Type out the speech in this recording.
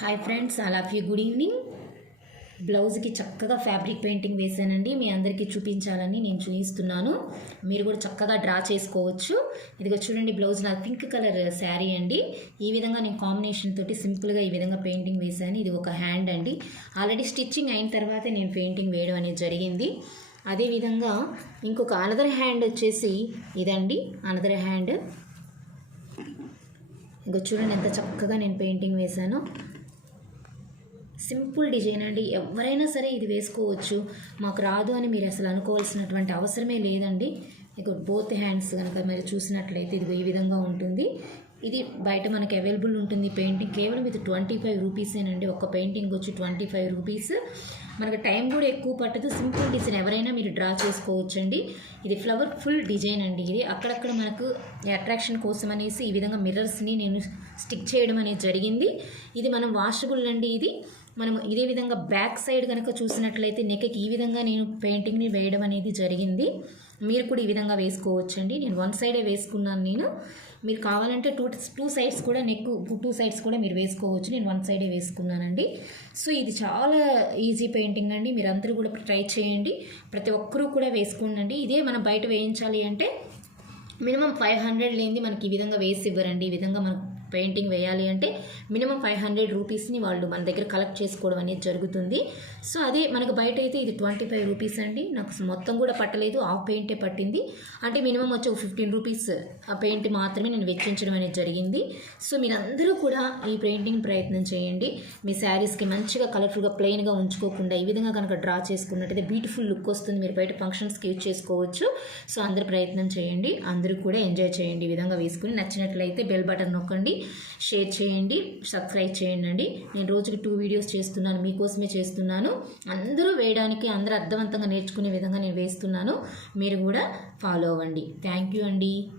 Hi friends, I love you. Good evening. బ్లౌజ్కి చక్కగా fabric painting వేసానండి. మీ అందరికీ చూపించాలని నేను చూపిస్తున్నాను. మీరు కూడా చక్కగా డ్రా చేసుకోవచ్చు. ఇదిగో చూడండి, బ్లౌజ్ నాకు పింక్ కలర్ శారీ అండి. ఈ విధంగా నేను కాంబినేషన్ తోటి సింపుల్గా ఈ విధంగా పెయింటింగ్ వేసాను. ఇది ఒక హ్యాండ్ అండి. ఆల్రెడీ స్టిచ్చింగ్ అయిన తర్వాత నేను పెయింటింగ్ వేయడం అనేది జరిగింది. అదేవిధంగా ఇంకొక అనదర్ హ్యాండ్ వచ్చేసి ఇదండి. అనదర్ హ్యాండ్ ఇంకా చూడండి ఎంత చక్కగా నేను పెయింటింగ్ వేశాను. సింపుల్ డిజైన్ అండి. ఎవరైనా సరే ఇది వేసుకోవచ్చు. మాకు రాదు అని మీరు అసలు అనుకోవాల్సినటువంటి అవసరమే లేదండి. ఇక బోత్ హ్యాండ్స్ కనుక మీరు చూసినట్లయితే ఇది ఈ విధంగా ఉంటుంది. ఇది బయట మనకి అవైలబుల్ ఉంటుంది. పెయింటింగ్ కేవలం ఇది 25 రూపీసేనండి. ఒక పెయింటింగ్ వచ్చి 25 రూపీస్. మనకు టైం కూడా ఎక్కువ పట్టదు. సింపుల్ డిజైన్ ఎవరైనా మీరు డ్రా చేసుకోవచ్చండి. ఇది ఫ్లవర్ ఫుల్ డిజైన్ అండి. ఇది అక్కడక్కడ మనకు అట్రాక్షన్ కోసం అనేసి ఈ విధంగా మిర్రర్స్ని నేను స్టిక్ చేయడం అనేది జరిగింది. ఇది మనం వాషబుల్ అండి. ఇది మనం ఇదే విధంగా బ్యాక్ సైడ్ కనుక చూసినట్లయితే నెక్కి ఈ విధంగా నేను పెయింటింగ్ని వేయడం అనేది జరిగింది. మీరు కూడా ఈ విధంగా వేసుకోవచ్చండి. నేను వన్ సైడే వేసుకున్నాను. మీరు కావాలంటే టూ సైడ్స్ కూడా టూ సైడ్స్ కూడా మీరు వేసుకోవచ్చు. నేను వన్ సైడే వేసుకున్నానండి. సో ఇది చాలా ఈజీ పెయింటింగ్ అండి. మీరు అందరూ కూడా ట్రై చేయండి. ప్రతి ఒక్కరూ కూడా వేసుకోండి. ఇదే మనం బయట వేయించాలి అంటే మినిమం 500 లేనిది మనకి ఈ విధంగా వేసి ఇవ్వరండి. ఈ విధంగా మనకు పెయింటింగ్ వేయాలి అంటే మినిమం 500 రూపీస్ని వాళ్ళు మన దగ్గర కలెక్ట్ చేసుకోవడం అనేది జరుగుతుంది. సో అదే మనకు బయట అయితే ఇది 25 రూపీస్ అండి. నాకు మొత్తం కూడా పట్టలేదు, హాఫ్ పెయింటే పట్టింది. అంటే మినిమం వచ్చి 15 రూపీస్ ఆ పెయింట్ మాత్రమే నేను వెచ్చించడం అనేది జరిగింది. సో మీరందరూ కూడా ఈ పెయింటింగ్ ప్రయత్నం చేయండి. మీ శారీస్కి మంచిగా కలర్ఫుల్గా ప్లెయిన్గా ఉంచుకోకుండా ఈ విధంగా కనుక డ్రా చేసుకున్నట్టయితే బ్యూటిఫుల్ లుక్ వస్తుంది. మీరు బయట ఫంక్షన్స్కి యూజ్ చేసుకోవచ్చు. సో అందరూ ప్రయత్నం చేయండి. అందరూ కూడా ఎంజాయ్ చేయండి. ఈ విధంగా వేసుకుని నచ్చినట్లయితే బెల్ బటన్ నొక్కండి, షేర్ చేయండి, సబ్స్క్రైబ్ చేయండి. నేను రోజుకి 2 వీడియోస్ చేస్తున్నాను, మీకోసమే చేస్తున్నాను. అందరూ వేయడానికి, అందరూ అర్థవంతంగా నేర్చుకునే విధంగా నేను వేస్తున్నాను. మీరు కూడా ఫాలో అవ్వండి. థ్యాంక్ యూ అండి.